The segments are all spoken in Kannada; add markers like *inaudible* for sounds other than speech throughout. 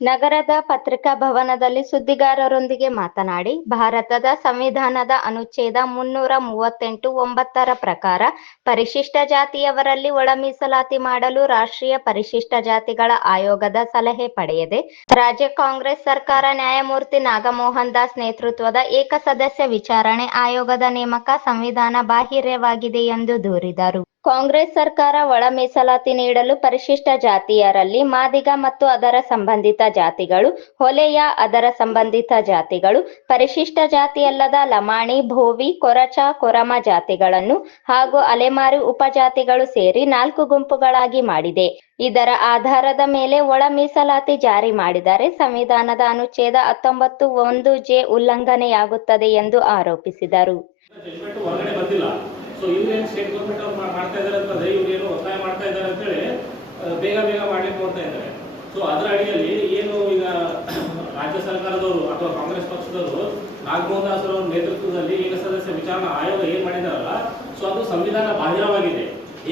ನಗರದ ಪತ್ರಿಕಾ ಭವನದಲ್ಲಿ ಸುದ್ದಿಗಾರರೊಂದಿಗೆ ಮಾತನಾಡಿ, ಭಾರತದ ಸಂವಿಧಾನದ ಅನುಚ್ಛೇದ ಮುನ್ನೂರ ಮೂವತ್ತೆಂಟು ಒಂಬತ್ತರ ಪ್ರಕಾರ ಪರಿಶಿಷ್ಟ ಜಾತಿಯವರಲ್ಲಿ ಒಳ ಮೀಸಲಾತಿ ಮಾಡಲು ರಾಷ್ಟ್ರೀಯ ಪರಿಶಿಷ್ಟ ಜಾತಿಗಳ ಆಯೋಗದ ಸಲಹೆ ಪಡೆಯದೆ, ರಾಜ್ಯ ಕಾಂಗ್ರೆಸ್ ಸರ್ಕಾರ ನ್ಯಾಯಮೂರ್ತಿ ನಾಗಮೋಹನ್ ದಾಸ್ ನೇತೃತ್ವದ ಏಕಸದಸ್ಯ ವಿಚಾರಣೆ ಆಯೋಗದ ನೇಮಕ ಸಂವಿಧಾನ ಬಾಹಿರ್ಯವಾಗಿದೆ ಎಂದು ದೂರಿದರು. ಕಾಂಗ್ರೆಸ್ ಸರ್ಕಾರ ಒಳ ಮೀಸಲಾತಿ ನೀಡಲು ಪರಿಶಿಷ್ಟ ಜಾತಿಯರಲ್ಲಿ ಮಾದಿಗ ಮತ್ತು ಅದರ ಸಂಬಂಧಿತ ಜಾತಿಗಳು, ಹೊಲೆಯ ಅದರ ಸಂಬಂಧಿತ ಜಾತಿಗಳು, ಪರಿಶಿಷ್ಟ ಜಾತಿಯಲ್ಲದ ಲಮಾಣಿ, ಭೋವಿ, ಕೊರಚ, ಕೊರಮ ಜಾತಿಗಳನ್ನು ಹಾಗೂ ಅಲೆಮಾರಿ ಉಪಜಾತಿಗಳು ಸೇರಿ ನಾಲ್ಕು ಗುಂಪುಗಳಾಗಿ ಮಾಡಿದೆ. ಇದರ ಆಧಾರದ ಮೇಲೆ ಒಳ ಮೀಸಲಾತಿ ಜಾರಿ ಮಾಡಿದರೆ ಸಂವಿಧಾನದ ಅನುಚ್ಛೇದ ಹತ್ತೊಂಬತ್ತು ಒಂದು ಜೆ ಉಲ್ಲಂಘನೆಯಾಗುತ್ತದೆ ಎಂದು ಆರೋಪಿಸಿದರು. ಸೊ ಇವ್ರೇನು ಸ್ಟೇಟ್ ಗೌರ್ಮೆಂಟ್ ಅವ್ರು ಮಾಡ್ತಾ ಇದ್ದಾರೆ ಅಂತಂದ್ರೆ ಇವ್ರೇನು ಒತ್ತಾಯ ಮಾಡ್ತಾ ಇದ್ದಾರೆ ಅಂತೇಳಿ ಬೇಗ ಬೇಗ ಮಾಡ್ಲಿಕ್ಕೆ ನೋಡ್ತಾ ಇದ್ದಾರೆ. ಸೊ ಅದರ ಅಡಿಯಲ್ಲಿ ಏನು ಈಗ *clears throat* ರಾಜ್ಯ ಸರ್ಕಾರದವರು ಅಥವಾ ಕಾಂಗ್ರೆಸ್ ಪಕ್ಷದವರು ನಾಗಮೋಹನ್ ದಾಸ್ ಅವರ ನೇತೃತ್ವದಲ್ಲಿ ಏಕ ಸದಸ್ಯ ವಿಚಾರಣಾ ಆಯೋಗ ಏನ್ ಮಾಡಿದಾರಲ್ಲ, ಸೊ ಅದು ಸಂವಿಧಾನ ಬಾಹಿರವಾಗಿದೆ.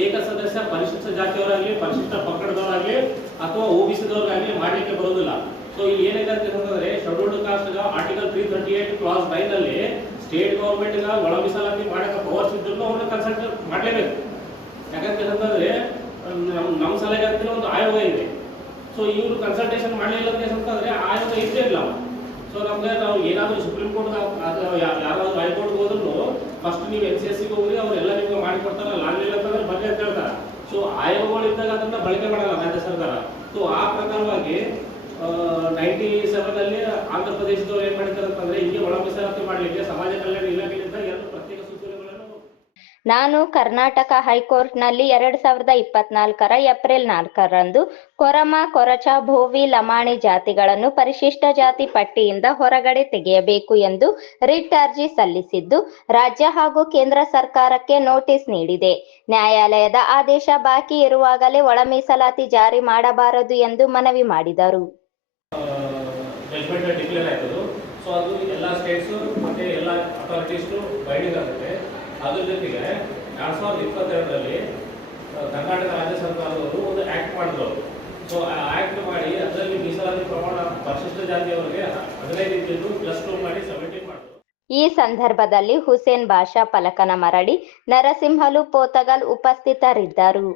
ಏಕ ಸದಸ್ಯ ಪರಿಶಿಷ್ಟ ಜಾತಿಯವರಾಗಲಿ, ಪರಿಶಿಷ್ಟ ಪಂಗಡದವರಾಗಲಿ ಅಥವಾ ಓಬಿಸಿದವರಾಗಲಿ ಮಾಡ್ಲಿಕ್ಕೆ ಬರೋದಿಲ್ಲ. ಸೊ ಇಲ್ಲಿ ಅಂತ ಅಂತಂದ್ರೆ scheduled caste article three thirty eight clause nine ಅಲ್ಲಿ ಸ್ಟೇಟ್ ಗೌರ್ಮೆಂಟ್ ಒಳ ಮೀಸಲಾತಿ ಮಾಡಕ್ಕೆ ಪವರ್ಸ್ ಇದ್ರು ಅವ್ರನ್ನ ಕನ್ಸಲ್ಟ್ ಮಾಡಲೇಬೇಕು. ಯಾಕಂತ ಅಂತಂದ್ರೆ ನಮ್ಮ ಸಲಹೆ ಅಂತ ಒಂದು ಆಯೋಗ ಇದೆ. ಸೊ ಇವರು ಕನ್ಸಲ್ಟೇಷನ್ ಮಾಡಲಿಲ್ಲ ಅಂತ ಅಂತಂದ್ರೆ ಆಯೋಗ ಇದ್ದೇ ಇಲ್ಲ ಸೊ ನಮ್ಗೆ ನಾವು ಏನಾದ್ರು ಸುಪ್ರೀಂ ಕೋರ್ಟ್ ಯಾರಾದ್ರೂ ಹೈಕೋರ್ಟ್ ಹೋದ್ರು ಫಸ್ಟ್ ನೀವು ಎನ್ ಸಿ ಎಸ್ ಸಿಗೆ ಹೋಗ್ರಿ ಅವರೆಲ್ಲ ನಿಮ್ಗೆ ಮಾಡಿಕೊಡ್ತಾರಲ್ಲ ಆಗಲಿಲ್ಲ ಅಂತಂದ್ರೆ ಬನ್ನಿ ಅಂತ ಹೇಳ್ತಾರೆ. ಸೊ ಆಯೋಗಗಳು ಇದ್ದಾಗ ಅದನ್ನ ಬಳಕೆ ಮಾಡಲ್ಲ ರಾಜ್ಯ ಸರ್ಕಾರ. ಸೊ ಆ ಪ್ರಕಾರವಾಗಿ ನೈಂಟಿ ಸೆವೆನ್ ಅಲ್ಲಿ ಆಂಧ್ರ ಪ್ರದೇಶದವ್ರು ಏನ್ ಮಾಡಿದ್ದಾರೆ ಅಂತಂದ್ರೆ ಹಿಂಗೆ ಮೀಸಲಾತಿ ಮಾಡಲಿಕ್ಕೆ ಸಮಾಜ ಕಲ್ಯಾಣ ಇಲಾಖೆಯಿಂದ ಎರಡು ಪ್ರತ್ಯೇಕ ಸೂಚನೆಗಳನ್ನು ನಾನು ಕರ್ನಾಟಕ ಹೈಕೋರ್ಟ್ನಲ್ಲಿ ಎರಡ್ ಸಾವಿರದ ಇಪ್ಪತ್ನಾಲ್ಕರ ಏಪ್ರಿಲ್ ನಾಲ್ಕರಂದು ಕೊರಮ ಕೊರಚ ಭೋವಿ ಲಮಾಣಿ ಜಾತಿಗಳನ್ನು ಪರಿಶಿಷ್ಟ ಜಾತಿ ಪಟ್ಟಿಯಿಂದ ಹೊರಗಡೆ ತೆಗೆಯಬೇಕು ಎಂದು ರಿಟ್ ಅರ್ಜಿ ಸಲ್ಲಿಸಿದ್ದು ರಾಜ್ಯ ಹಾಗೂ ಕೇಂದ್ರ ಸರ್ಕಾರಕ್ಕೆ ನೋಟಿಸ್ ನೀಡಿದೆ. ನ್ಯಾಯಾಲಯದ ಆದೇಶ ಬಾಕಿ ಇರುವಾಗಲೇ ಒಳ ಮೀಸಲಾತಿ ಜಾರಿ ಮಾಡಬಾರದು ಎಂದು ಮನವಿ ಮಾಡಿದರು. ಸೊ ಅದು ಎಲ್ಲ ಸ್ಟೇಟ್ಸು ಮತ್ತೆ ಎಲ್ಲ ಅಥಾರಿಟೀಸ್ನು ಬೈಂಡಿಂಗ್ ಆಗುತ್ತೆ. ಅದ್ರ ಜೊತೆಗೆ ಎರಡ್ ಸಾವಿರದ ಇಪ್ಪತ್ತೆರಡರಲ್ಲಿ ಕರ್ನಾಟಕ ರಾಜ್ಯ ಸರ್ಕಾರದವರು ಒಂದು ಆಕ್ಟ್ ಮಾಡಿದ್ರು ಸೊ ಆ ಆಕ್ಟ್ ಮಾಡಿ ಅದರಲ್ಲಿ ಮೀಸಲಾತಿ ಪ್ರಮಾಣ ಪರಿಶಿಷ್ಟ ಜಾತಿಯವರಿಗೆ ಹದಿನೈದು ಇದ್ದಿದ್ದು ಪ್ಲಸ್ ಟು ಮಾಡಿ ಸೆವೆಂಟೀನ್ ಮಾಡಿದ್ರು. ಈ ಸಂದರ್ಭದಲ್ಲಿ ಹುಸೇನ್ ಬಾಷಾ ಪಲಕನ ಮರಡಿ ನರಸಿಂಹಲು ಪೋತಗಲ್ ಉಪಸ್ಥಿತರಿದ್ದರು.